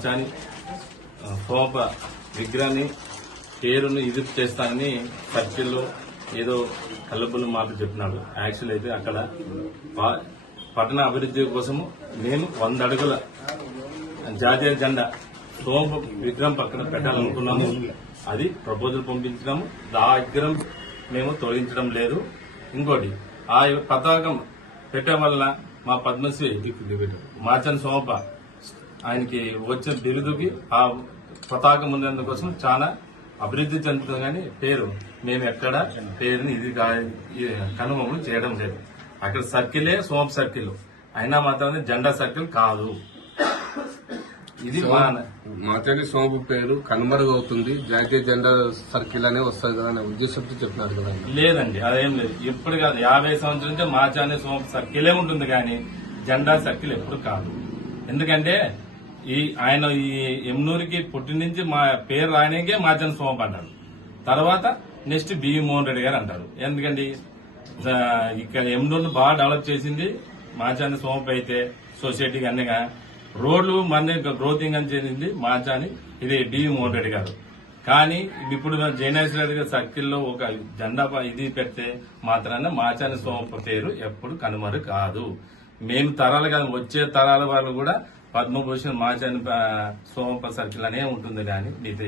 మాచాని ఆ, సోప విగ్రహాన్ని పేరును ఇది చేస్తానని సర్కిల్లో ఏదో కల్లబుల్లి మాట చెప్పినాడు. యాక్చువల్ అయితే అక్కడ పట్టణ అభివృద్ధి కోసము మేము వంద అడుగుల జాతీయ జెండా సోంపు విగ్రహం పక్కన పెట్టాలనుకున్నాము. అది ప్రపోజల్ పంపించినాము. ఆ విగ్రహం మేము తొలగించడం లేదు. ఇంకోటి ఆ పతాకం పెట్టడం వలన మా పద్మశ్రీ మాచన్ సోమప ఆయనకి వచ్చిన బిరుదుకి ఆ పతాకం ఉండేందుకోసం చాలా అభివృద్ధి చెందుతుంది కానీ పేరు మేము ఎక్కడ పేరుని ఇది కనుమములు చేయడం లేదు. అక్కడ సర్కిలే సోమప్ సర్కిల్. అయినా మాత్రం జెండా సర్కిల్ కాదు. ఇది మా మాచని సోంపు పేరు కనుమరుగవుతుంది జాతీయ జెండా సర్కిల్ అనే వస్తుంది కదా అనే ఉద్దేశంతో చెప్పినారు కదా. లేదండి అదేం లేదు. ఎప్పుడు కాదు యాభై సంవత్సరం నుంచి మాచానే సోమ సర్కిలే ఉంటుంది కానీ జెండా సర్కిల్ ఎప్పుడు కాదు. ఎందుకంటే ఈ ఆయన ఈ ఎమ్నూరికి పుట్టి నుంచి మా పేరు రాయనికే మాచాని సోమప్ప అంటారు తర్వాత నెక్స్ట్ బియ్యం మోహన్ రెడ్డి గారు అంటారు. ఎందుకండి? ఇక్కడ ఎమ్నూరును బాగా డెవలప్ చేసింది మాచాని సోమప్ప అయితే సొసైటీకి అన్నగా. రోడ్లు మన గ్రోతింగ్ అని చెందింది మాచాని ఇది బియ్యం మోహన్ రెడ్డి గారు. కానీ ఇప్పుడు జయనేశ్వర రెడ్డి గారి సర్కిల్లో ఒక జెండా ఇది పెడితే మాత్రాన మాచాని సోమప్ప పేరు ఎప్పుడు కనుమరు కాదు. మేము తరాలు కాదు వచ్చే తరాల వాళ్ళు కూడా పద్మభూషణ్ మాచాని ప- సోమప్ప సర్కిల్ అనే ఉంటుంది కానీ మిగతా